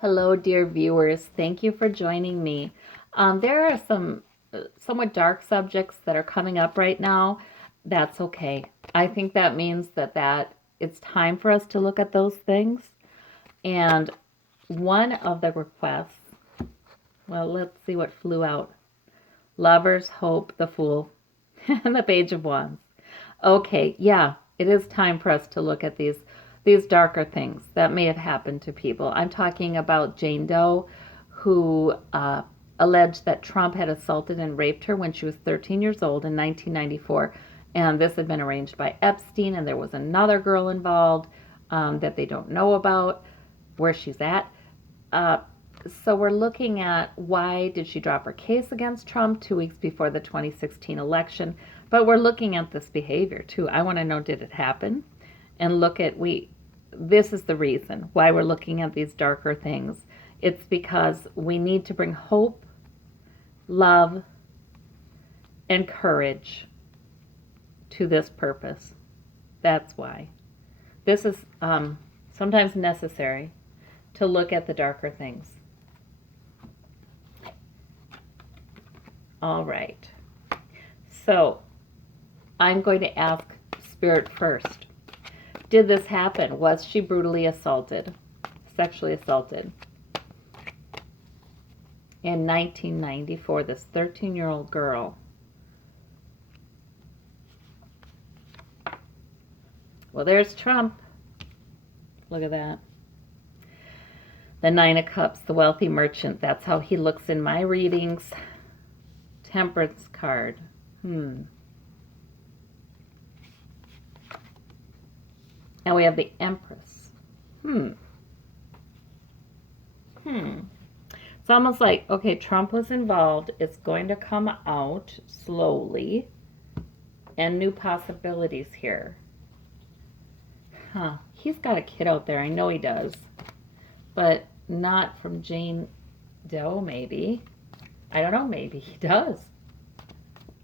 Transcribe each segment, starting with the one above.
Hello, dear viewers. Thank you for joining me. There are some somewhat dark subjects that are coming up right now. That's okay. I think that means that it's time for us to look at those things. And one of the requests, well, let's see what flew out. Lovers, Hope, the Fool, and the Page of Wands. Okay, yeah, it is time for us to look at these darker things that may have happened to people. I'm talking about Jane Doe, who alleged that Trump had assaulted and raped her when she was 13 years old in 1994, and this had been arranged by Epstein, and there was another girl involved that they don't know about where she's at. Uh, so we're looking at why did she drop her case against Trump 2 weeks before the 2016 election, but we're looking at this behavior too. I want to know, did it happen? And look at this is the reason why we're looking at these darker things. It's because we need to bring hope, love, and courage to this purpose. That's why. This is sometimes necessary to look at the darker things. All right. So I'm going to ask Spirit first. Did this happen? Was she brutally assaulted, sexually assaulted? In 1994, this 13-year-old girl. Well, there's Trump. Look at that. The Nine of Cups, the wealthy merchant. That's how he looks in my readings. Temperance card. And we have the Empress. It's almost like, okay, Trump was involved. It's going to come out slowly. And new possibilities here. He's got a kid out there. I know he does. But not from Jane Doe, maybe. I don't know, maybe he does.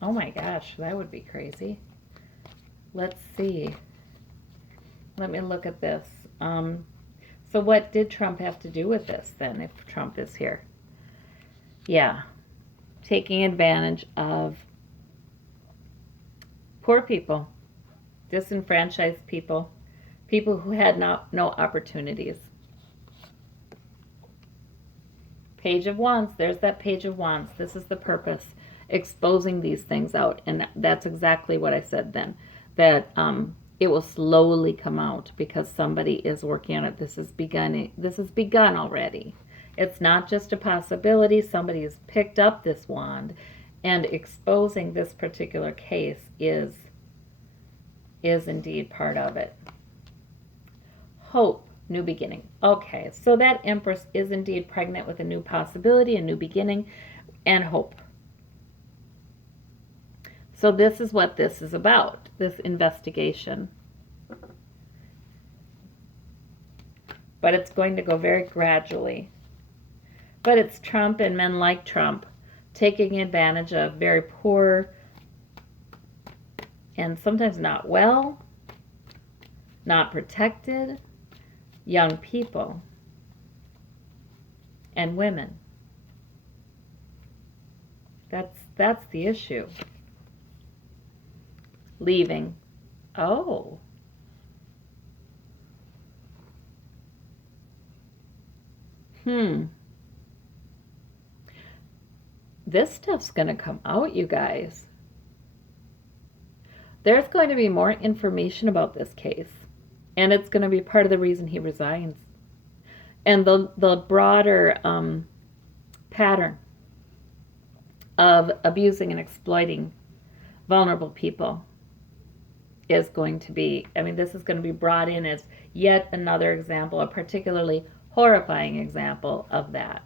Oh my gosh, that would be crazy. Let's see. Let me look at this. So what did Trump have to do with this then, if Trump is here? Yeah, taking advantage of poor people, disenfranchised people, people who had no opportunities. Page of Wands, there's that Page of Wands. This is the purpose, exposing these things out. And that's exactly what I said then, that it will slowly come out because somebody is working on it. This has begun already. It's not just a possibility. Somebody has picked up this wand, and exposing this particular case is indeed part of it. Hope, new beginning. Okay, so that Empress is indeed pregnant with a new possibility, a new beginning, and hope. So this is what this is about, this investigation. But it's going to go very gradually. But it's Trump and men like Trump taking advantage of very poor and sometimes not well, not protected, young people and women. That's the issue. Leaving. Oh. This stuff's going to come out, you guys. There's going to be more information about this case, and it's going to be part of the reason he resigns. And the broader pattern of abusing and exploiting vulnerable people is going to be, this is going to be brought in as yet another example, a particularly horrifying example of that.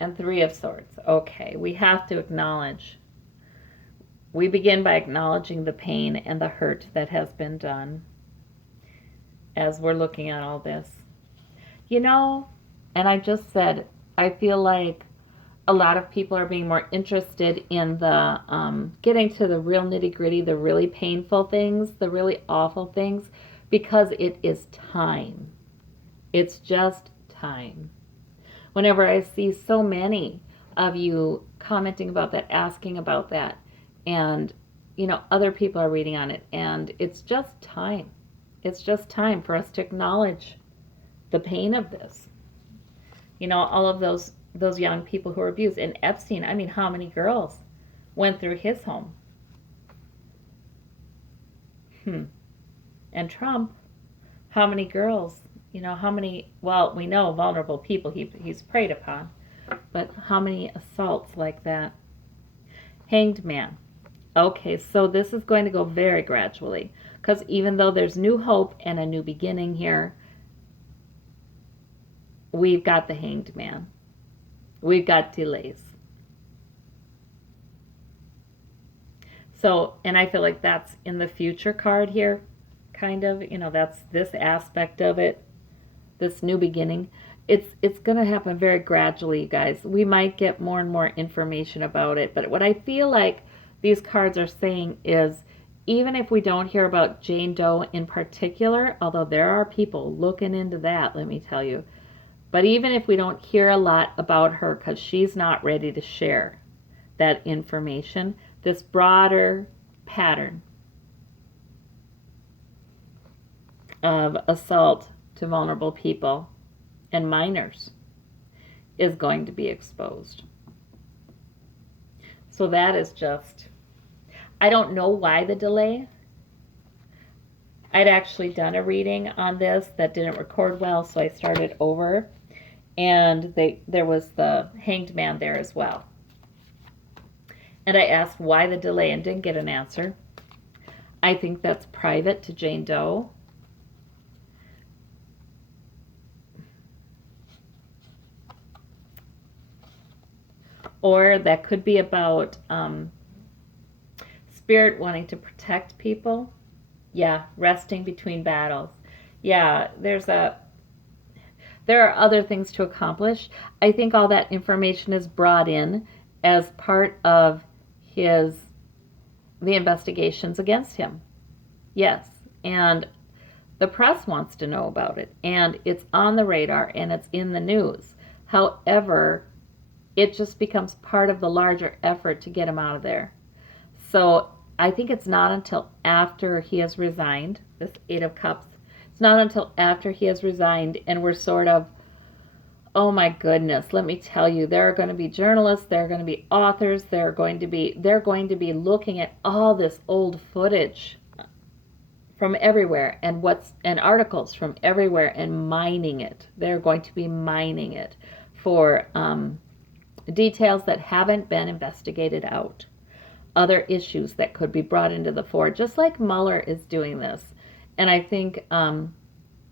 And Three of Swords. Okay, we have to acknowledge. We begin by acknowledging the pain and the hurt that has been done as we're looking at all this. And I just said, I feel like a lot of people are being more interested in the getting to the real nitty-gritty, the really painful things, the really awful things, because it is time. It's just time. Whenever I see so many of you commenting about that, asking about that, and other people are reading on it, and it's just time. It's just time for us to acknowledge the pain of this. All of those young people who were abused. And Epstein, I mean, how many girls went through his home? And Trump, how many girls, how many, well, we know vulnerable people he's preyed upon, but how many assaults like that? Hanged man. Okay, so this is going to go very gradually, because even though there's new hope and a new beginning here, we've got the hanged man. We've got delays. So, and I feel like that's in the future card here, kind of, that's this aspect of it, this new beginning. It's going to happen very gradually, you guys. We might get more and more information about it, but what I feel like these cards are saying is, even if we don't hear about Jane Doe in particular, although there are people looking into that, let me tell you, but even if we don't hear a lot about her because she's not ready to share that information, this broader pattern of assault to vulnerable people and minors is going to be exposed. So that is just, I don't know why the delay. I'd actually done a reading on this that didn't record well, so I started over, and there was the hanged man there as well. And I asked why the delay and didn't get an answer. I think that's private to Jane Doe. Or that could be about spirit wanting to protect people. Yeah, resting between battles. Yeah, there are other things to accomplish. I think all that information is brought in as part of the investigations against him. Yes, and the press wants to know about it, and it's on the radar, and it's in the news. However, it just becomes part of the larger effort to get him out of there. So I think it's not until after he has resigned, this Eight of Cups, it's not until after he has resigned and we're sort of, oh my goodness, let me tell you, there are going to be journalists, there are going to be authors, they're going to be looking at all this old footage from everywhere and articles from everywhere and mining it. They're going to be mining it for details that haven't been investigated out, other issues that could be brought into the fore, just like Mueller is doing this. And I think, not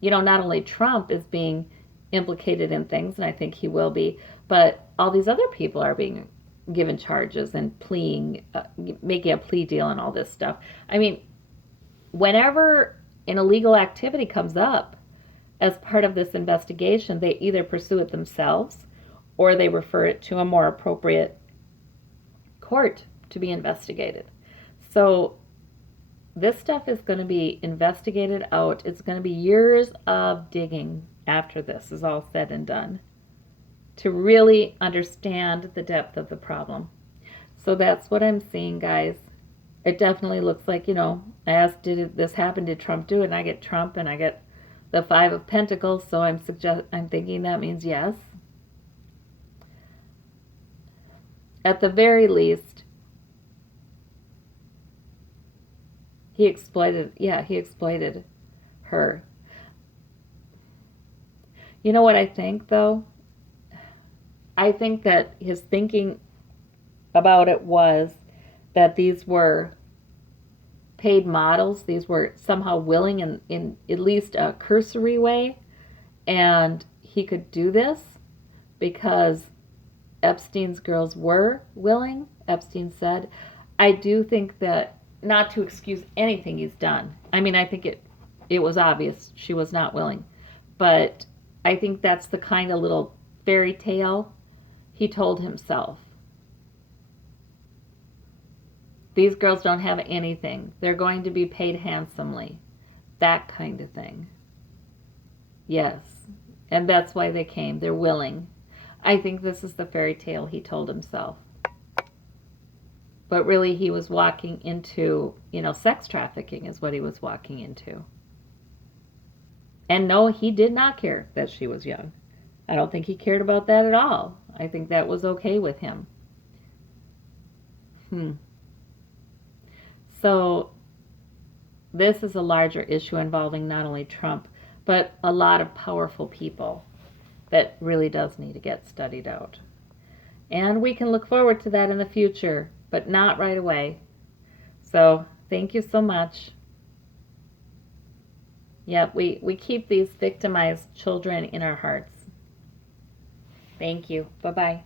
only Trump is being implicated in things, and I think he will be, but all these other people are being given charges and pleading, making a plea deal and all this stuff. I mean, whenever an illegal activity comes up as part of this investigation, they either pursue it themselves or they refer it to a more appropriate court to be investigated. So this stuff is going to be investigated out. It's going to be years of digging after this is all said and done to really understand the depth of the problem. So that's what I'm seeing, guys. It definitely looks like, I asked, did this happen? Did Trump do it? And I get Trump and I get the Five of Pentacles, so I'm thinking that means yes. At the very least, he exploited her. You know what I think, though? I think that his thinking about it was that these were paid models. These were somehow willing in at least a cursory way. And he could do this because Epstein's girls were willing. Epstein said, I do think that, not to excuse anything he's done. I mean, I think it was obvious she was not willing. But I think that's the kind of little fairy tale he told himself. These girls don't have anything. They're going to be paid handsomely. That kind of thing. Yes. And that's why they came. They're willing. I think this is the fairy tale he told himself. But really, he was walking into, sex trafficking is what he was walking into. And no, he did not care that she was young. I don't think he cared about that at all. I think that was okay with him. So, this is a larger issue involving not only Trump, but a lot of powerful people that really does need to get studied out. And we can look forward to that in the future, but not right away. So, thank you so much. Yep, we keep these victimized children in our hearts. Thank you. Bye-bye.